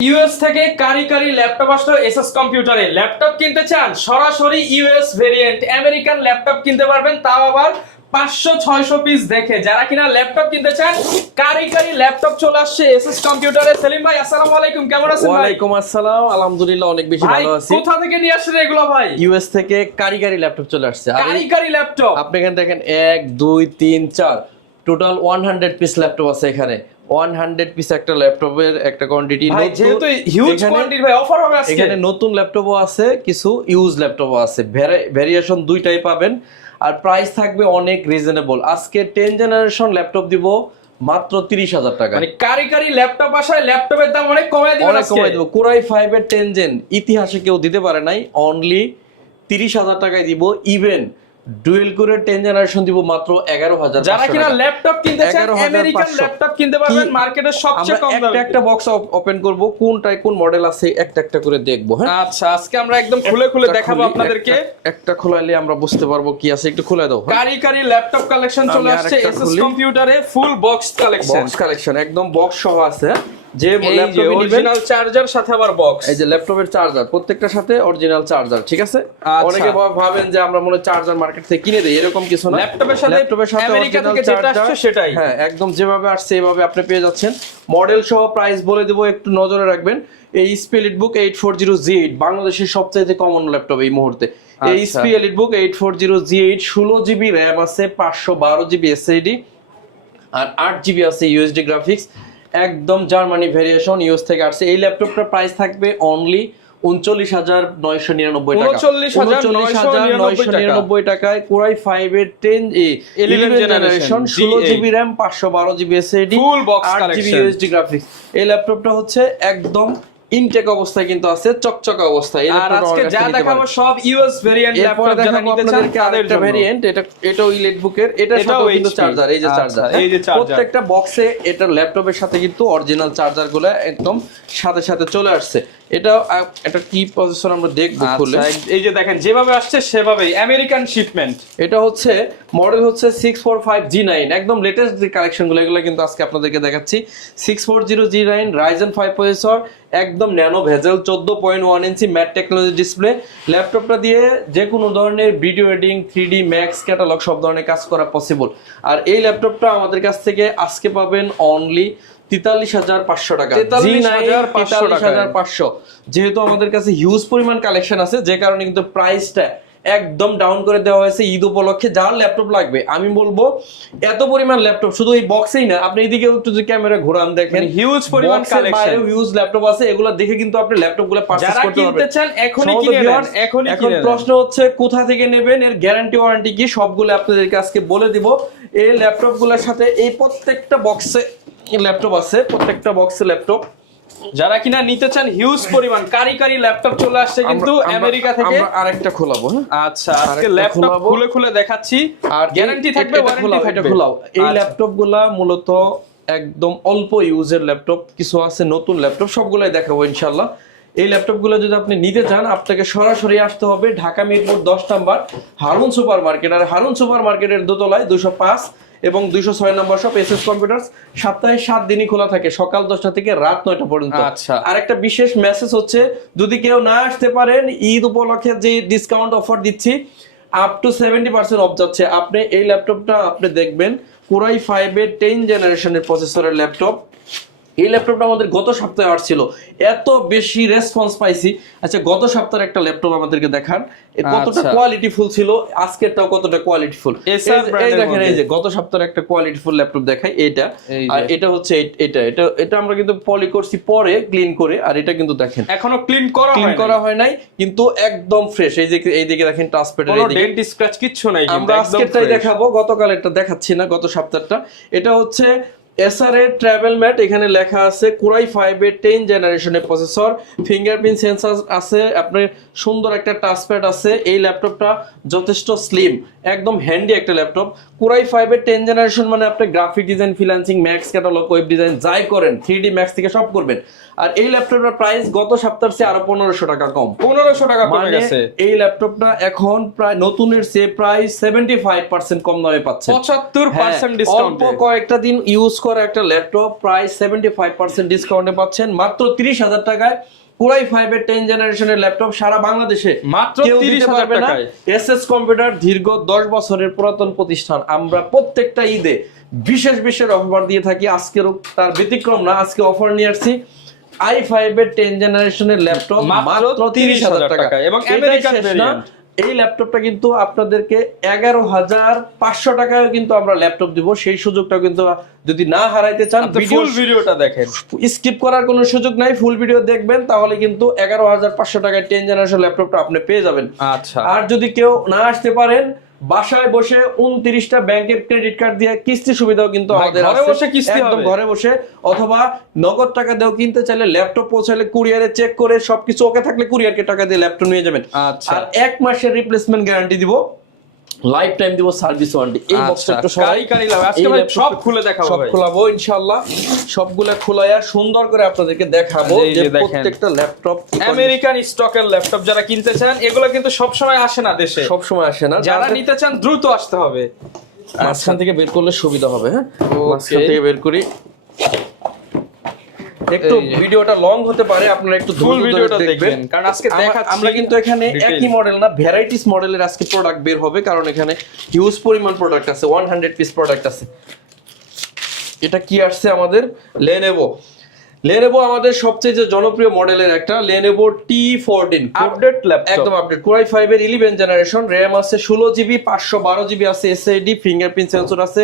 US থেকে কারি laptop আসলো SS কম্পিউটারে। ল্যাপটপ কিনতে চান, সরাসরি ইউএস ভেরিয়েন্ট আমেরিকান ল্যাপটপ কিনতে পারবেন, তাও আবার 500-600 পিস দেখে। যারা কিনা ল্যাপটপ কিনতে চান, কারি ল্যাপটপ চলে আসছে এসএস কম্পিউটারে। সেলিম ভাই আসসালামু আলাইকুম, কেমন আছেন ভাই? ওয়ালাইকুম আসসালাম, আলহামদুলিল্লাহ অনেক বেশি ভালো আছি। কোথা থেকে নিয়ে আসছেন এগুলো ভাই? ইউএস থেকে কারি ল্যাপটপ চলে আসছে। কারি ল্যাপটপ আপনি এখানে দেখেন 1 2 3 4 টোটাল 100 পিস ল্যাপটপ আছে এখানে। 100 পিস একটা ল্যাপটপের একটা কোয়ান্টিটি। ভাই যেহেতু হিউজ কোয়ান্টিটি ভাই, অফার হবে আজকে। এখানে নতুন ল্যাপটপও আছে, কিছু ইউজ ল্যাপটপও আছে, ভেরিয়েশন দুইটাই পাবেন। আর প্রাইস থাকবে অনেক রিজনেবল। আজকে 10 জেনারেশন ল্যাপটপ দিব মাত্র 30,000 টাকা। মানে কারি ল্যাপটপ আসায় ল্যাপটপের দাম অনেক কমিয়ে দিবেন আজকে। কোরাই 5 এর 10 জেন ইতিহাসে কেউ দিতে পারে নাই, অনলি 30,000 টাকায় দিব। ইভেন ডুয়েল কোরের 10 জেনারেশন দিব মাত্র 11,000। যারা কিনা ল্যাপটপ কিনতে চান, আমেরিকান ল্যাপটপ কিনতে পারবেন মার্কেটের সবচেয়ে কম দামে। একটা বক্স ওপেন করব, কোনটায় কোন মডেল আছে একটা করে দেখবো। হ্যাঁ আচ্ছা, আজকে আমরা একদম খুলে দেখাবো আপনাদেরকে। একটা খোলাইলে আমরা বুঝতে পারবো কি আছে, একটু খুলে দাও। কারি ল্যাপটপ কালেকশন চলে আসছে এসএস কম্পিউটারে, ফুল বক্স কালেকশন একদম বক্স সহ আছে। যে ল্যাপটপ অরিজিনাল চার্জার সাথে আবার বক্স। এই যে ল্যাপটপের চার্জার, প্রত্যেকটার সাথে অরিজিনাল চার্জার, ঠিক আছে? অনেকে ভাবেন যে আমরা মনে চার্জার মার্কেট থেকে কিনে দেই, এরকম কিছু না। ল্যাপটপের সাথে আমেরিকা থেকে যেটা আসছে সেটাই। হ্যাঁ, একদম যেভাবে আসছে এইভাবে আপনি পেয়ে যাচ্ছেন। মডেল সহ প্রাইস বলে দেব, একটু নজরে রাখবেন। এই এইচপি এলিটবুক 840G8 বাংলাদেশের সবচেয়ে কমন ল্যাপটপ এই মুহূর্তে। এই HP EliteBook 840G8 16GB RAM আছে, 512GB SSD আর 8GB আছে ইউএসডি গ্রাফিক্স। একদম জার্মানি ভেরিয়েশন, ইউএস থেকে আসছে। এই ল্যাপটপটার প্রাইস থাকবে অনলি 39,999 টাকা। 39,999 টাকায় কোরাই 5 এর 11 generation 16GB RAM 512GB SSD full box 8GB collection USD graphics. এই ল্যাপটপটা হচ্ছে একদম ইনটেক অবস্থায় কিন্তু আছে, চকচকা অবস্থায়। আর আজকে যা দেখাবো সব ইউএস ভেরিয়েন্ট ল্যাপটপ, যারা নিতে চান তাদের জন্য। ভেরিয়েন্ট এটাও ইলেকট্রিকের, এটাও কিন্তু চার্জার, এই যে চার্জার, এই যে চার্জার। প্রত্যেকটা বক্সে এটার ল্যাপটপের সাথে কিন্তু অরিজিনাল চার্জারগুলো একদম সাথে চলে আসছে। এটা কি প্রসেসর আমরা দেখব খুলে। এই যে দেখেন যেভাবে আসছে সেভাবেই আমেরিকান শিপমেন্ট। এটা হচ্ছে মডেল হচ্ছে 645G9, একদম লেটেস্ট যে কালেকশনগুলো এগুলো কিন্তু আজকে আপনাদেরকে দেখাচ্ছি। 640G9 Ryzen 5 প্রসেসর, একদম ন্যানো ভেজেল 14.1 ইঞ্চি ম্যাট টেকনোলজি ডিসপ্লে। ল্যাপটপটা দিয়ে যে কোনো ধরনের video editing, 3D max catalogue সব ধরনের কাজ করা পসিবল। আর এই ল্যাপটপটা আমাদের কাছ থেকে আজকে পাবেন অনলি 43,500 টাকা। 43,500। যেহেতু আমাদের কাছে হিউজ পরিমাণ কালেকশন আছে, যে কারণে কিন্তু প্রাইসটা একদম ডাউন করে দেওয়া হয়েছে ঈদ উপলক্ষে। যার ল্যাপটপ লাগবে আমি বলবো, এত পরিমাণ ল্যাপটপ শুধু এই বক্সেই না, আপনি এদিকে একটু যদি ক্যামেরা ঘোরান দেখেন হিউজ পরিমাণ কালেকশন, হিউজ ল্যাপটপ আছে। এগুলো দেখে কিন্তু আপনি ল্যাপটপগুলো পারচেজ করতে পারবেন। কিনতে চান এখনই কিনে নেন, এখনই এখন প্রশ্ন হচ্ছে কোথা থেকে নেবেন, এর গ্যারান্টি ওয়ারেন্টি কি, সবগুলো আপনাদেরকে আজকে বলে দিব। এই ল্যাপটপগুলোর সাথে এই প্রত্যেকটা বক্সে ল্যাপটপ আছে, প্রত্যেকটা বক্সে ল্যাপটপ। যারা কিনা নিতে চান হিউজ পরিমাণ কারি ল্যাপটপ চলে আসছে কিন্তু আমেরিকা থেকে। আমরা আরেকটা খোলাবো। আচ্ছা, আজকে ল্যাপটপ খুলে দেখাচ্ছি, আর গ্যারান্টি থাকবে, ওয়ারেন্টি থাকবে। এই ল্যাপটপগুলা মূলত একদম অল্প ইউজের ল্যাপটপ, কিছু আছে নতুন ল্যাপটপ, সবগুলাই দেখাবো ইনশাআল্লাহ। এই ল্যাপটপগুলো যদি আপনি নিতে চান, আপনাকে সরাসরি আসতে হবে ঢাকা মিরপুর 10 নম্বর হারুন সুপার মার্কেট। আর হারুন সুপার মার্কেটের দোতলায় 205 এবং 206 নম্বর শপ এসএস কম্পিউটারস। সপ্তাহে 7 দিনই খোলা থাকে, সকাল 10টা থেকে রাত 9টা পর্যন্ত। আচ্ছা, আর একটা বিশেষ মেসেজ হচ্ছে, যদি কেউ না আসতে পারেন, ঈদ উপলক্ষে যে ডিসকাউন্ট অফার দিচ্ছি আপ টু 70% অফ যাচ্ছে। আপনি এই ল্যাপটপটা আপনি দেখবেন কোরাই 5 এর 10 জেনারেশনের প্রসেসরের ল্যাপটপ। এই ল্যাপটপটা আমাদের গত সপ্তাহে আসছিল, এত বেশি রেসপন্স পাইছি। আচ্ছা, গত সপ্তাহের একটা ল্যাপটপ আমাদেরকে দেখান কতটা কোয়ালিটিফুল ছিল, আজকেরটাও কতটা কোয়ালিটিফুল। এই দেখেন, এই যে গত সপ্তাহের একটা কোয়ালিটিফুল ল্যাপটপ দেখাই, এটা। আর এটা হচ্ছে এটা আমরা কিন্তু পলি করছি পরে ক্লিন করে, আর এটা কিন্তু দেখেন এখনো ক্লিন করা হয় নাই, কিন্তু একদম ফ্রেশ। এই দিকে দেখেন টাচপ্যাডের এইদিকে ডেন্ট স্ক্র্যাচ কিচ্ছু নাই। আমরা আজকেরটাই দেখাবো, গতকালেরটা দেখাচ্ছি না, গত সপ্তাহটা। এটা হচ্ছে এসআরএ ট্রাভেল ম্যাট, এখানে লেখা আছে কোরাই 5 এর 10 জেনারেশনের প্রসেসর, ফিঙ্গারপ্রিন্ট সেন্সর আছে, আপনার সুন্দর একটা টাচপ্যাড আছে। এই ল্যাপটপটা যথেষ্ট স্লিম, একদম হ্যান্ডি একটা ল্যাপটপ। কোরাই 5 এর 10 জেনারেশন মানে আপনি graphic design, freelancing, max catalogue, web design যাই করেন, 3D ম্যাক্স থেকে সব করবেন। আর এই ল্যাপটপটার প্রাইস গত সপ্তাহের চেয়ে আরো 1500 টাকা কম। 1500 টাকা কমে গেছে। এই ল্যাপটপটা এখন প্রায় নতুনের চেয়ে প্রায় 75% কম দামে পাচ্ছেন। 75% ডিসকাউন্ট। অল্প কয়েকটা দিন ইউজ করা একটা ল্যাপটপ প্রায় 75% ডিসকাউন্টে পাচ্ছেন মাত্র 30,000 টাকায়। কোরাই 5 এর 10 জেনারেশনের ল্যাপটপ সারা বাংলাদেশে মাত্র কেউ দিতে 30,000 পারবে না। টাকায়। এসএস কম্পিউটার দীর্ঘ 10 বছরের পুরাতন প্রতিষ্ঠান। আমরা প্রত্যেকটা ঈদে বিশেষ বিশেষ অফার দিয়ে থাকি, আজকেরও তার ব্যতিক্রম না। আজকে অফার নিয়ে আসছি i5 এর 10 জেনারেশনের ল্যাপটপ মাত্র মাত্র 30,000 টাকা এবং এটাই আমেরিকান শেষ না। ভেরিয়েন্ট। এই ল্যাপটপটা কিন্তু আপনাদেরকে 11,500 টাকায় কিন্তু আমরা ল্যাপটপ দিব। সেই সুযোগটা কিন্তু যদি না হারাইতে চান ফুল ভিডিওটা দেখেন, স্কিপ করার কোনো সুযোগ নাই, ফুল ভিডিও দেখবেন, তাহলে কিন্তু 11,500 টাকায় 10 জেনারেশন ল্যাপটপটা আপনি পেয়ে যাবেন। আচ্ছা আর যদি কেউ না আসতে পারেন, বাসায় বসে 29টা ব্যাংকের ক্রেডিট কার্ড দিয়ে কিস্তি সুবিধাও কিন্তু ভাই, আমাদের ঘরে আছে। বসে কিস্তি একদম হবে। ঘরে বসে, অথবা নগদ টাকা দিয়েও কিনতে চাইলে ল্যাপটপ পৌঁছালে কুরিয়ারে চেক করে সবকিছু ওকে থাকলে কুরিয়ারকে টাকা দিয়ে ল্যাপটপ নিয়ে যাবেন। আচ্ছা। আর 1 মাসের রিপ্লেসমেন্ট গ্যারান্টি দিব, লাইফ টাইম দিব সার্ভিস ওয়ারেন্টি। এই বক্সটা একটু কারি লাগবে। আজকে ভাই সব খুলে দেখাবো, সব ভাই খোলাবো ইনশাআল্লাহ। সবগুলা খোলায়া সুন্দর করে আপনাদেরকে দেখাবো এই যে যে দেখেন। প্রত্যেকটা ল্যাপটপ আমেরিকান স্টকের ল্যাপটপ যারা কিনতে চান, এগুলো কিন্তু সব সময় আসে না দেশে। সব সময় আসে না, যারা নিতে চান দ্রুত আসতে হবে। মাঝখান থেকে বের করলে সুবিধা হবে। হ্যাঁ, Okay. মাঝখান থেকে বের করি। একটু এই যে। ভিডিওটা লং হতে পারে, আপনারা একটু ফুল ধৈর্য ধরে ভিডিওটা দেখবেন, দেখবেন, কারণ আজকে দেখাচ্ছি আমরা কিন্তু এখানে detail। একই মডেল না, ভ্যারাইটিস মডেলের আজকে প্রোডাক্ট বের হবে, কারণ এখানে হিউজ পরিমাণ প্রোডাক্ট আছে, 100 পিস প্রোডাক্ট আছে। এটা কি আসছে আমাদের? লেনোভো আমাদের সবচেয়ে যে জনপ্রিয় মডেলের একটা লেনোভো T14 আপডেট ল্যাপটপ, একদম আপডেট। কোরাই 5 এর 11 জেনারেশন, RAM আছে 16GB, 512GB আছে SSD, ফিঙ্গারপ্রিন্ট সেন্সর আছে,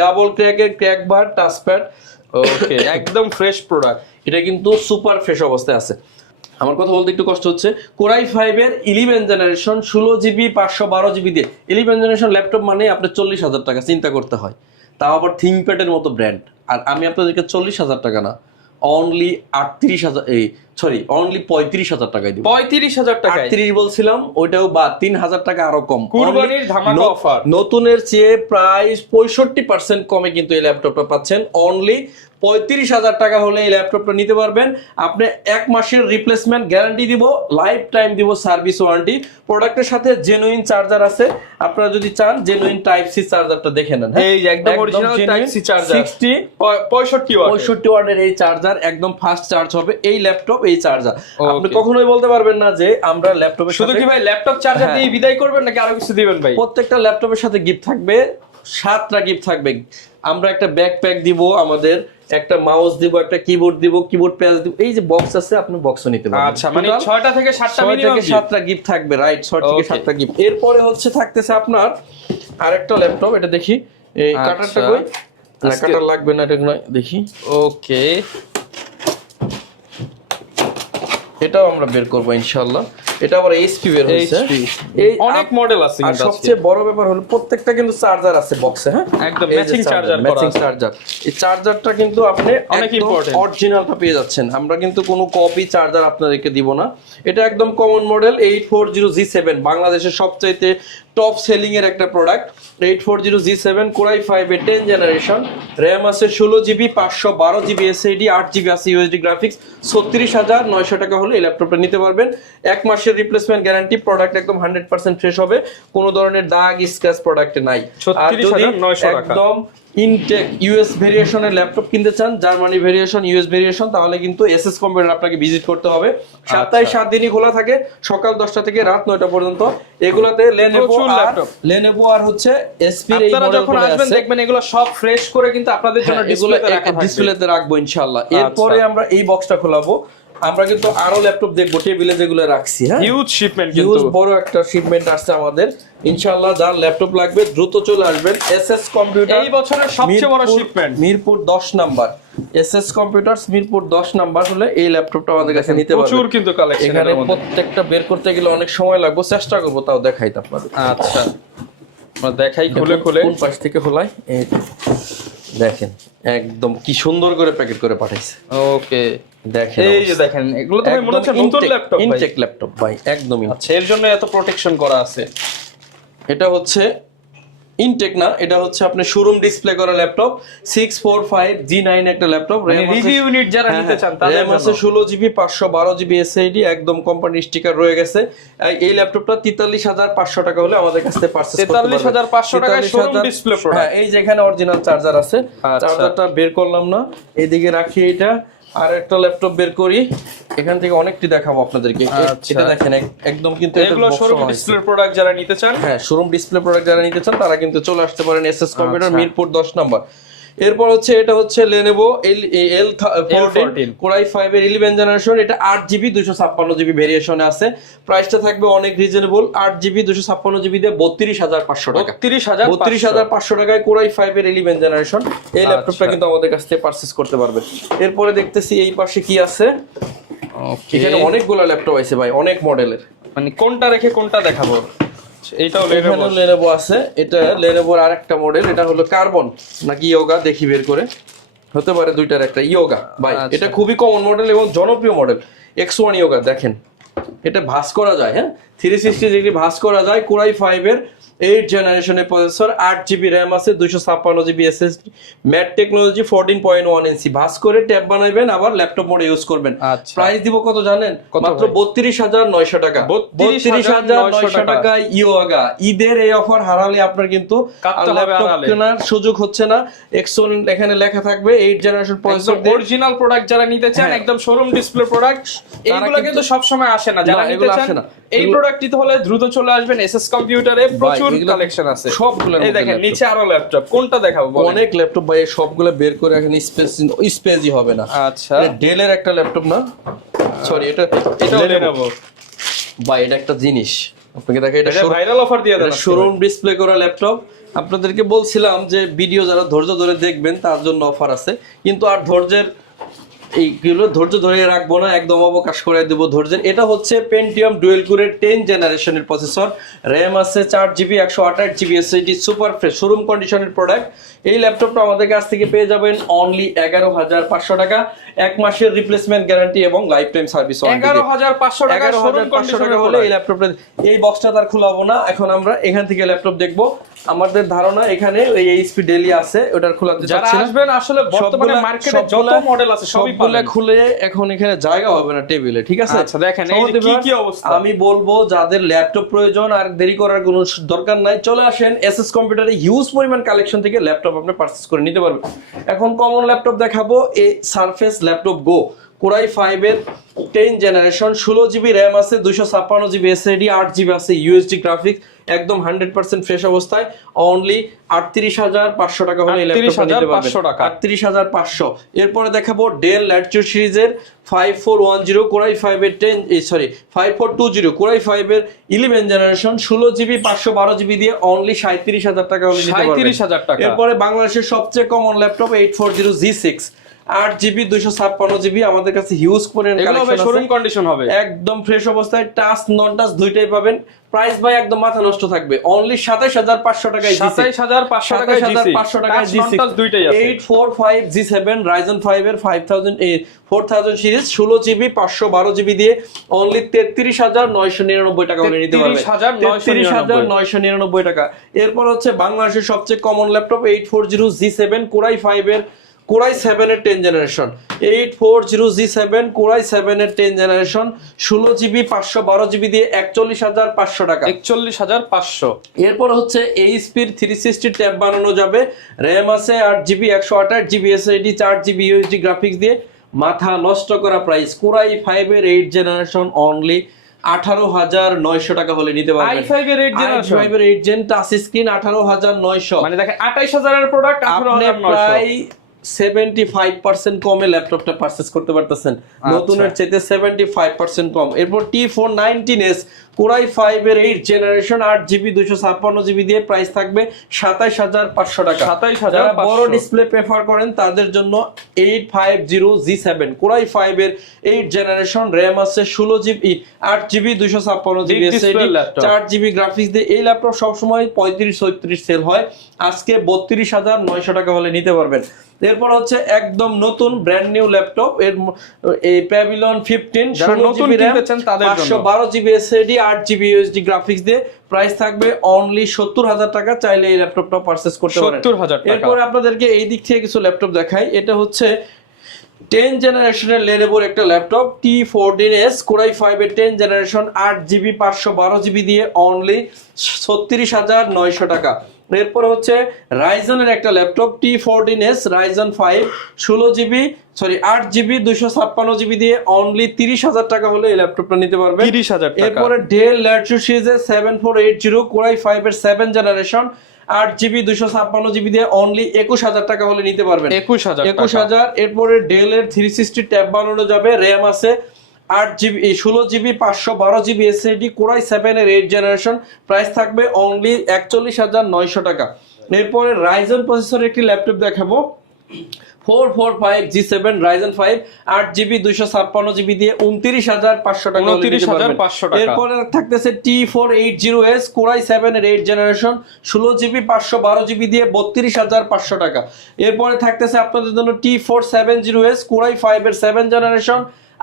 ডাবল ক্র্যাকের ক্র্যাক বার, টাচপ্যাড। ওকে একদম ফ্রেশ প্রোডাক্ট। এটা কিন্তু সুপার ফ্রেশ অবস্থায় আছে। আমার কথা বলতে একটু কষ্ট হচ্ছে। কোরাই 5 এর 11 জেনারেশন 16GB, 512GB দিয়ে 11 জেনারেশন ল্যাপটপ মানে আপনার 40,000 টাকা চিন্তা করতে হয়, তাও আবার থিংকপ্যাডের মতো ব্র্যান্ড। আর আমি আপনাদেরকে 40,000 টাকা না, অনলি 35,000 টাকায় দিব। 35,000 টাকায় 38 বলছিলাম, ওইটাও বা 3,000 টাকা আরো কম। কুরবানির ধামাকা Only অফার। নতুনের চেয়ে প্রায় 65% কমে কিন্তু এই ল্যাপটপটা পাচ্ছেন। অনলি 35,000 টাকা হলে এই ল্যাপটপটা নিতে পারবেন। আপনি 1 মাসের রিপ্লেসমেন্ট গ্যারান্টি দিব, লাইফ টাইম দিব সার্ভিস ওয়ারেন্টি। প্রোডাক্টের সাথে জেনুইন চার্জার আছে, আপনারা যদি চান জেনুইন টাইপ সি চার্জারটা দেখে নেন। এই যে একদম original type C charger 65 watt. 65 ওয়াটের এই চার্জার একদম ফাস্ট চার্জ হবে। এই ল্যাপটপ, এই চার্জার আপনি Okay. কখনোই বলতে পারবেন না যে আমরা ল্যাপটপের শুধু কি ভাই ল্যাপটপ চার্জার দিয়ে বিদায় করবেন নাকি আরো কিছু দিবেন ভাই? প্রত্যেকটা ল্যাপটপের সাথে গিফট থাকবে, 7টা গিফট থাকবে। আমরা একটা ব্যাকপ্যাক দিব, আমাদের একটা মাউস দিব, একটা কিবোর্ড দিব, কিবোর্ড প্যাচ দিব। এই যে বক্স আছে, আপনি বক্সও নিতে পারবেন। আচ্ছা, মানে 6টা থেকে 7টা 6 মিনিমাম থেকে 7টা গিফট থাকবে, রাইট? 6 থেকে Okay. 7টা গিফট। এরপরে হচ্ছে থাকতেছে আপনার আরেকটা ল্যাপটপ, এটা দেখি এই আচ্ছা। কাটারটা কই? না, আজকে- কাটার লাগবে না, এটা নয়, দেখি ওকে এটাও আমরা বের করবো ইনশাআল্লাহ। এটা আবার এইচপি বের হয়েছে। HP এই অনেক মডেল আছে আর কিন্তু আজকে। সবচেয়ে বড় ব্যাপার হলো প্রত্যেকটা কিন্তু চার্জার আছে বক্সে। হ্যাঁ, একদম এই যে ম্যাচিং চার্জার করা ম্যাচিং আছে। চার্জার। এই চার্জারটা কিন্তু আপনি অনেক একদম important। অরিজিনালটা পেয়ে যাচ্ছেন। আমরা কিন্তু কোনো কপি চার্জার আপনাদেরকে দিব না। এটা একদম কমন মডেল 840G7, বাংলাদেশের সবচাইতে টপ সেলিং এর একটা প্রোডাক্ট। 840G7 কোরাই 5 এর 10 জেনারেশন, RAM আছে 16GB, 512GB SSD, 8GB আছে ইউএসডি গ্রাফিক্স। 36,900 টাকা হলে এই ল্যাপটপটা নিতে পারবেন। 1 মাসের রিপ্লেসমেন্ট গ্যারান্টি, প্রোডাক্ট একদম 100% ফ্রেশ হবে, কোনো ধরনের দাগ স্ক্র্যাচ প্রোডাক্টে নাই। আর যদি 36,900 টাকা। একদম ইনটেক ইউএস ভেরিয়েশনের ল্যাপটপ কিনতে চান, জার্মানি ভেরিয়েশন, ইউএস ভেরিয়েশন, তাহলে কিন্তু এসএস কম্পিউটার আপনাকে ভিজিট করতে হবে। সপ্তাহে 7 দিনই খোলা থাকে, সকাল 10টা থেকে রাত 9টা পর্যন্ত। এগুলাতে লেনোভো আর হচ্ছে এসপি এর এই আপনারা যখন মডেলগুলো আসবেন আছে। দেখবেন এগুলো সব ফ্রেশ করে কিন্তু আপনাদের জন্য এগুলো ডিসপ্লেতে রাখা থাকবে। ডিসপ্লেতে রাখবো ইনশাআল্লাহ। এরপরে আমরা এই বক্সটা খোলাবো। আমরা কিন্তু আরো ল্যাপটপ দেখবো টেবিলে যেগুলো রাখছি। হ্যাঁ, হিউজ শিপমেন্ট হিউজ কিন্তু। বড় একটা শিপমেন্ট আসছে আমাদের ইনশাআল্লাহ। যার ল্যাপটপ লাগবে দ্রুত চলে আসবেন। এসএস কম্পিউটার এই বছরের সবচেয়ে বড় shipment. Mirpur 10 number, SS computers Mirpur 10 number হলে এই ল্যাপটপটা আমাদের কাছে নিতে পারবেন। প্রচুর কিন্তু কালেকশন এখানে প্রত্যেকটা বের করতে গেলে অনেক সময় লাগবে, চেষ্টা করবো তাও দেখাইতে আপনাদের। আচ্ছা, আমরা দেখাই খুলে খুলে। কোন পাশ থেকে খোলাই? এই যে দেখেন, একদম কি সুন্দর করে প্যাকেট করে পাঠাইছে। ওকে দেখেন, এই যে দেখেন, এগুলো তো মনে হচ্ছে নতুন ল্যাপটপ ভাই। ইনটেক ল্যাপটপ ভাই, একদমই। আচ্ছা, এর জন্য এত প্রোটেকশন করা আছে। এটা হচ্ছে ইনটেক না, এটা হচ্ছে আপনার শোরুম ডিসপ্লে করা ল্যাপটপ 645G9 একটা ল্যাপটপ। রিভিউ ইউনিট যারা নিতে চান তাদের RAM আছে 16GB 512GB SSD, একদম কোম্পানি স্টিকার রয়ে গেছে। এই ল্যাপটপটা 43,500 টাকা হলে আমাদের কাছ থেকে পারচেজ করতে পারবেন। 43,500 টাকায় শোরুম ডিসপ্লে প্রোডাক্ট। হ্যাঁ, এই যে এখানে অরিজিনাল চার্জার আছে, চার্জারটা বের করলাম না, এইদিকে রাখি। এটা আর একটা ল্যাপটপ বের করি, এখান থেকে অনেকটি দেখাবো আপনাদেরকে। এটা দেখেন একদম কিন্তু এগুলো শোরুম ডিসপ্লে প্রোডাক্ট যারা নিতে চান, হ্যাঁ শোরুম ডিসপ্লে প্রোডাক্ট যারা নিতে চান তারা কিন্তু চলে আসতে পারেন এসএস কম্পিউটার মিরপুর 10 নম্বর। এরপর হচ্ছে এটা হচ্ছে Lenovo L14 Core i5 এর 11 জেনারেশন। এটা 8GB 256GB ভেরিয়েশনে আছে। প্রাইসটা থাকবে অনেক রিজনেবল, 8GB 256GB দিয়ে 32,500 টাকা। 32,500 টাকায় Core i5 এর 11 জেনারেশন এই ল্যাপটপটা কিন্তু আমাদের কাছ থেকে পারচেজ করতে পারবেন। এরপরে দেখতেছি এই পাশে কি আছে। এখানে অনেকগুলো ল্যাপটপ আছে ভাই, অনেক মডেলের। মানে কোনটা রেখে কোনটা দেখাবো? এইটাও Lenovo আছে। এটা Lenovoর আরেকটা মডেল, এটা হলো কার্বন নাকি ইয়োগা, দেখি বের করে, হতে পারে দুইটার একটা। ইয়োগা ভাই, এটা খুবই কমন মডেল এবং জনপ্রিয় মডেল। X1 ইয়োগা দেখেন, এটা ভাঁজ করা যায়, হ্যাঁ 360 ডিগ্রি ভাঁজ করা যায়। Core i5 এর 8 জেনারেশনের প্রসেসর, 8GB RAM আছে, 256GB SSD, ম্যাট টেকনোলজি 14.1 ইঞ্চি। ভাঁজ করে ট্যাব বানাইবেন, আবার ল্যাপটপ মোডে ইউজ করবেন। প্রাইস দিব কত জানেন? মাত্র 32,900 টাকা। 32,900 টাকায় ইয়োগা। ঈদের এই অফার হারালে আপনার কিন্তু ল্যাপটপ কেনার সুযোগ হচ্ছে না। X1 এখানে লেখা থাকবে, 8 জেনারেশন প্রসেসর, অরিজিনাল প্রোডাক্ট যারা নিতে চান, একদম শোরুম ডিসপ্লে প্রোডাক্ট। এইগুলো কিন্তু সব সময় আসে না, যারা নিতে চান এই প্রোডাক্ট নিতে হলে দ্রুত চলে আসবেন এসএস কম্পিউটারে। প্রচুর কালেকশন আছে সবগুলো। এই দেখেন নিচে আরো ল্যাপটপ, কোনটা দেখাবো? অনেক ল্যাপটপ ভাই, সবগুলো বের করে এখন স্পেসই হবে না। আচ্ছা, ডেলের একটা ল্যাপটপ না, সরি এটা Lenovo ভাই, এটা একটা জিনিস আপনাকে দেখে, এটা ভাইরাল অফার দিয়ে দেন। শোরুম ডিসপ্লে করা ল্যাপটপ। আপনাদেরকে বলছিলাম যে ভিডিও যারা ধৈর্য ধরে দেখবেন তার জন্য অফার আছে, কিন্তু আর এইগুলো ধৈর্য ধরে রাখবো না, একদম অবকাশ করে দেবো ধৈর্যের। এটা হচ্ছে পেন্টিয়াম ডুয়েল কোরের 10 জেনারেশনের প্রসেসর, RAM আছে 4GB 128GB SSD, super fresh showroom কন্ডিশনের প্রোডাক্ট। এই ল্যাপটপটা আমাদের কাছ থেকে পেয়ে যাবেন অনলি 11,500 টাকা, 1 মাসের রিপ্লেসমেন্ট গ্যারান্টি এবং লাইফ টাইম সার্ভিস। 11,500 টাকা শোরুম কন্ডিশনে হলে এই ল্যাপটপটা, এই বক্সটা তার খোলাবো না। এখন আমরা এখান থেকে ল্যাপটপ দেখবো। আমাদের ধারণা এখানে এই এইচপি ডেলি আছে, ওটার খোলাতে যারা আসবেন আসলে বর্তমানে মার্কেটে যত মডেল আছে সবই পাবেন। খুলে এখন এখানে জায়গা হবে না টেবিলে, ঠিক আছে? আচ্ছা দেখেন এই যে কি অবস্থা। আমি বলবো যাদের ল্যাপটপ প্রয়োজন আর দেরি করার কোনো দরকার নাই, চলে আসেন এসএস কম্পিউটারে। হিউজ পরিমাণ কালেকশন থেকে ল্যাপটপ আপনি পারচেজ করে নিতে পারবেন। এখন কমন ল্যাপটপ দেখাবো, এই সারফেস ল্যাপটপ গো Core i5 এর 10 জেনারেশন, 16GB RAM আছে, 256GB SSD, 8GB আছে USD গ্রাফিক্স, একদম 100% ফ্রেশ অবস্থায়। অনলি 38,500 টাকা হলে এই ল্যাপটপটা নিতে পারবেন। 38,500। এরপরে দেখাবো ডেল ল্যাটিটিউড সিরিজের 5410 Core i5 এর 5420 Core i5 এর 11 জেনারেশন, 16GB 512GB দিয়ে অনলি 37,000 টাকা হলে নিতে পারবেন। 37,000 টাকা। এরপরে বাংলাদেশের সবচেয়ে common laptop 840G6, 8GB 256GB, আমাদের কাছে হিউজ পরিমাণ কালেকশন আছে, শোরুম কন্ডিশন হবে, একদম ফ্রেশ অবস্থায়। টাচ নন টাচ দুইটাই পাবেন। প্রাইস ভাই একদম মাথা নষ্ট থাকবে, অনলি 27,500 টাকায়। 27,500 টাকায় G6 দুইটাই আছে। 845G7 Ryzen 5 এর 4000 সিরিজ, 16GB 512GB দিয়ে অনলি 33,999 টাকা হলে নিতে পারবেন। 33,999 টাকা। এরপর হচ্ছে বাংলাদেশের সবচেয়ে common laptop 840G7 Core i5 এর Core i7 এর 10 জেনারেশন, 840G7 Core i7 এর 10 জেনারেশন, 16GB 512GB দিয়ে 41,500 টাকা। 41,500। এরপর হচ্ছে এইচপির 360 ট্যাব বানানো যাবে, RAM আছে 8GB 128GB SSD, 4GB USD graphics দিয়ে। মাথা নষ্ট করা প্রাইস, Core i5 এর 8 জেনারেশন অনলি 18,900 টাকা হলে নিতে পারবেন। i5 এর 8 জেনারেশন, i5 এর 8 জেন টাচ স্ক্রিন 18,900, মানে দেখেন 28,000 এর প্রোডাক্ট 18,900, প্রায় 75% কমে ল্যাপটপটা পারচেজ করতে পারতেছেন। নতুনের চাইতে 75% কম। এরপর T419S Core i5 এর 8 জেনারেশন, 8GB 256GB দিয়ে প্রাইস থাকবে 27,500 টাকা। 27,500। বড় ডিসপ্লে প্রেফার করেন তাদের জন্য 850G7 Core i5 এর 8 জেনারেশন, RAM আছে 16GB 8GB 256GB SSD, 4GB graphics দিয়ে। এই ল্যাপটপ সবসময় 35-36 সেল হয়, আজকে 32,900 টাকা হলে নিতে পারবেন। এরপর হচ্ছে একদম নতুন ব্র্যান্ড নিউ ল্যাপটপ, এর এই প্যাভিলিয়ন 15 যারা নতুন কিনতে চান তাদের জন্য, 512GB SSD, 8GB USD graphics দিয়ে, প্রাইস থাকবে অনলি 70,000 টাকা। চাইলে এই ল্যাপটপটা পারচেজ করতে পারেন 70,000 টাকা। এরপর আপনাদেরকে এই দিক থেকে কিছু ল্যাপটপ দেখাই। এটা হচ্ছে 10 জেনারেশনের লেনোভোর একটা ল্যাপটপ T14S Core i5 এর 10 জেনারেশন 8GB 512GB দিয়ে অনলি 36,900 টাকা। এরপর হচ্ছে রাইজনের একটা laptop T14S Ryzen 5 8GB 256GB দিয়ে অনলি 30,000 টাকা হলে এই ল্যাপটপটা নিতে পারবে 30,000 টাকা। এরপরে ডেল ল্যাটিটিউড সিরিজের 7480 Core i5 এর 7 জেনারেশন 8GB 256GB দিয়ে অনলি 21,000 টাকা হলে নিতে পারবেন 21,000। এরপরে ডেল এর 360 ট্যাব বানানো যাবে, র্যাম আছে 8GB 16GB 512GB SSD Core i7 এর 8 জেনারেশন, প্রাইস থাকবে অনলি 41,900 টাকা। এরপরে রাইজেন প্রসেসরের একটি ল্যাপটপ দেখাবো 445G7 Ryzen 5 8GB 256GB দিয়ে 29,500 টাকা। 29,500 টাকা। এরপরে থাকতেছে T480S Core i7 এর 8 জেনারেশন 16GB 512GB দিয়ে 32,500 টাকা। এরপরে থাকতেছে আপনাদের জন্য T470S Core i5 এর 7 জেনারেশন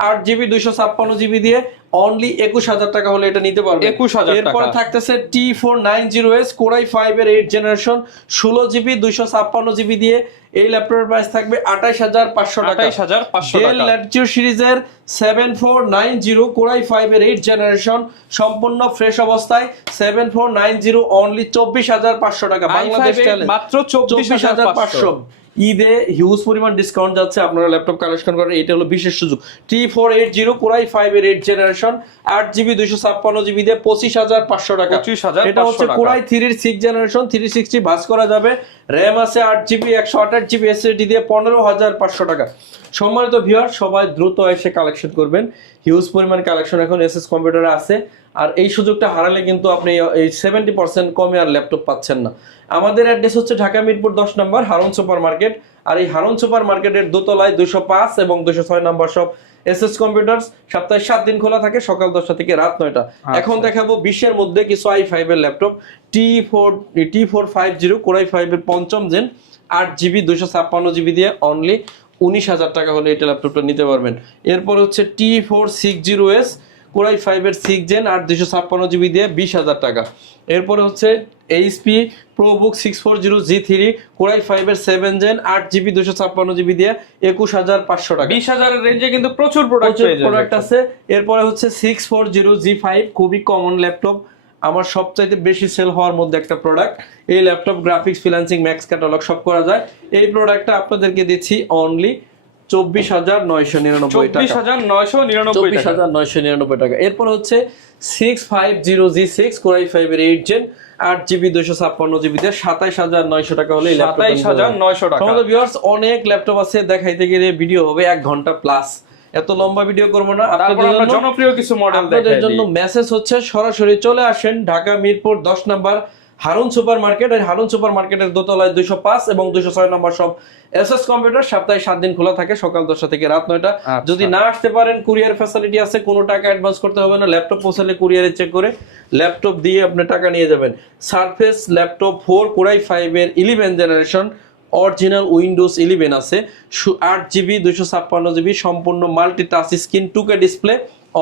8GB 256GB দিয়ে অনলি 21,000 টাকা হলে এটা নিতে পারবে 21,000 টাকা। এরপরে থাকতেছে T490S Core i5 এর 8 জেনারেশন 16GB 256GB দিয়ে এই ল্যাপটপের প্রাইস থাকবে 28,500 টাকা। 28,500 ডেল টাকা। ল্যাটিটিউড সিরিজের 7490 Core i5 এর 8 জেনারেশন সম্পূর্ণ ফ্রেশ অবস্থায় 7490 অনলি 24,500 টাকা। বাংলাদেশ চ্যালেঞ্জ মাত্র 24,500। ঈদে হিউজ পরিমাণ ডিসকাউন্ট যাচ্ছে, আপনারা ল্যাপটপ কালেকশন করেন, এটা হলো বিশেষ সুযোগ। T480 Core i5 এর 8 জেনারেশন 8GB 256GB দিয়ে 25,500 টাকা। 25,500 এটা হচ্ছে Core i3 এর 6 জেনারেশন 360 ভাঁজ করা যাবে, র্যাম আছে 8GB 128GB এসএসডি দিয়ে 15,500 টাকা। সম্মানিত ভিউয়ার, সবাই দ্রুত এসে কালেকশন করবেন, হিউজ পরিমাণ কালেকশন এখন এসএস কম্পিউটারে আছে। আর এই সুযোগটা হারালে কিন্তু আপনি এই 70% কমে আর ল্যাপটপ পাচ্ছেন না। আমাদের অ্যাড্রেস হচ্ছে ঢাকা মিরপুর 10 নম্বর হারুন সুপার মার্কেট। আর এই হারুন সুপার মার্কেটের দোতলায় 205 এবং 206 নম্বর সব এসএস কম্পিউটার্স সপ্তাহে 7 দিন খোলা থাকে, সকাল 10টা থেকে রাত 9টা। এখন দেখাবো 20 এর মধ্যে কিছু i5 এর ল্যাপটপ T450 Core i5 এর 5ম জেন 8GB 256GB দিয়ে অনলি 19,000 টাকা হলে এটা ল্যাপটপটা নিতে পারবেন। এরপর হচ্ছে T460S Core i5 এর 6 জেন 8/256GB দিয়ে 20,000 টাকা। এরপরে হচ্ছে HP ProBook 640G3 Core i5 এর 7 জেন 8GB 256GB দিয়ে 21,500 টাকা। 20,000 এর রেঞ্জে কিন্তু প্রচুর প্রোডাক্ট আছে। এরপরে হচ্ছে 640G5 খুবই কমন ল্যাপটপ, আমার সবচাইতে বেশি সেল হওয়ার মধ্যে একটা প্রোডাক্ট। এই laptop graphics, freelancing, max catalogue সব করা যায়। এই প্রোডাক্টটা আপনাদেরকে দিচ্ছি অনলি 24,999 টাকা। 24,999 টাকা। এরপর হচ্ছে 650G6 Core i5 এর 8 জেন 8GB 256GB দিয়ে 27,900 টাকা হলে 27,900 টাকা। আমাদের ভিউয়ার্স অনেক ল্যাপটপ আছে, দেখাইতে গেলে ভিডিও হবে 1 ঘন্টা প্লাস, এত লম্বা ভিডিও করব না। আপনাদের জনপ্রিয় কিছু মডেল দেখাই আপনাদের জন্য মেসেজ হচ্ছে সরাসরি চলে আসেন ঢাকা মিরপুর 10 নম্বর হারুন সুপার মার্কেট। আর হারুন সুপার মার্কেটের দোতলায় 205 এবং 206 নম্বর সব এসএস কম্পিউটার সপ্তাহে 7 দিন খোলা থাকে, সকাল 10টা থেকে রাত 9টা। যদি না আসতে পারেন কুরিয়ার ফ্যাসিলিটি আছে, কোনো টাকা অ্যাডভান্স করতে হবে না। ল্যাপটপ পৌঁছালে কুরিয়ারে চেক করে ল্যাপটপ দিয়ে আপনি টাকা নিয়ে যাবেন। সারফেস ল্যাপটপ 4 Core i5 এর 11 জেনারেশন অরিজিনাল উইন্ডোজ 11 আছে 8GB 256GB সম্পূর্ণ multi touch screen 2K display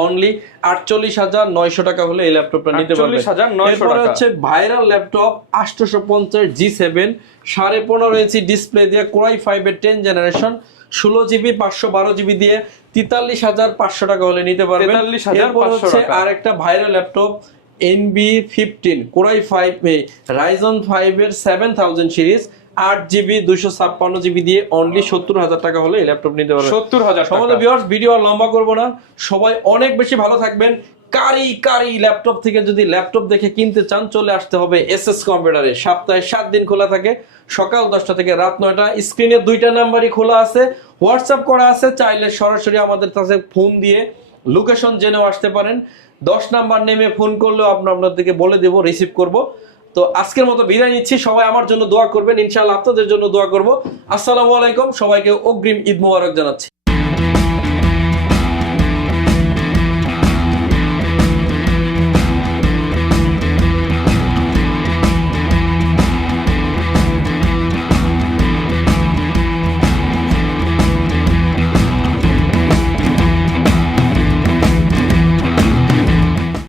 only 48,900 টাকা হলে এই ল্যাপটপটা নিতে পারবেন। 48,900 এরপর হচ্ছে viral laptop 850 G7 15.5 inch display দিয়ে Core i5 এর 10 জেনারেশন 16GB 512GB দিয়ে 43,500 টাকা হলে নিতে পারবেন। এরপর হচ্ছে আরেকটা viral laptop NB15 Core i5 Ryzen 5 এর 7000 সিরিজ 8GB 256GB দিয়ে অনলি 70,000 টাকা হলে এই ল্যাপটপ নিতে পারবেন। 70,000 টাকা। আমাদের ভিউয়ার্স ভিডিও আর লম্বা করব না, সবাই অনেক বেশি ভালো থাকবেন। কারি ল্যাপটপ থেকে যদি ল্যাপটপ দেখে কিনতে চান চলে আসতে হবে এসএস কম্পিউটারে। সপ্তাহে 7 দিন খোলা থাকে, সকাল 10টা থেকে রাত 9টা। স্ক্রিনে 2টা নাম্বারই খোলা আছে, হোয়াটসঅ্যাপ করা আছে, চাইলে সরাসরি আমাদের কাছে ফোন দিয়ে লোকেশন জেনেও আসতে পারেন। 10 নাম্বার নেমে ফোন করলেও আপনাদেরকে বলে দেব, রিসিভ করব। তো আজকের মতো বিদায় নিচ্ছি, সবাই আমার জন্য দোয়া করবেন, ইনশাআল্লাহ আপনাদের জন্য দোয়া করব। আসসালামু আলাইকুম, সবাইকে অগ্রিম ঈদ মোবারক জানাচ্ছি।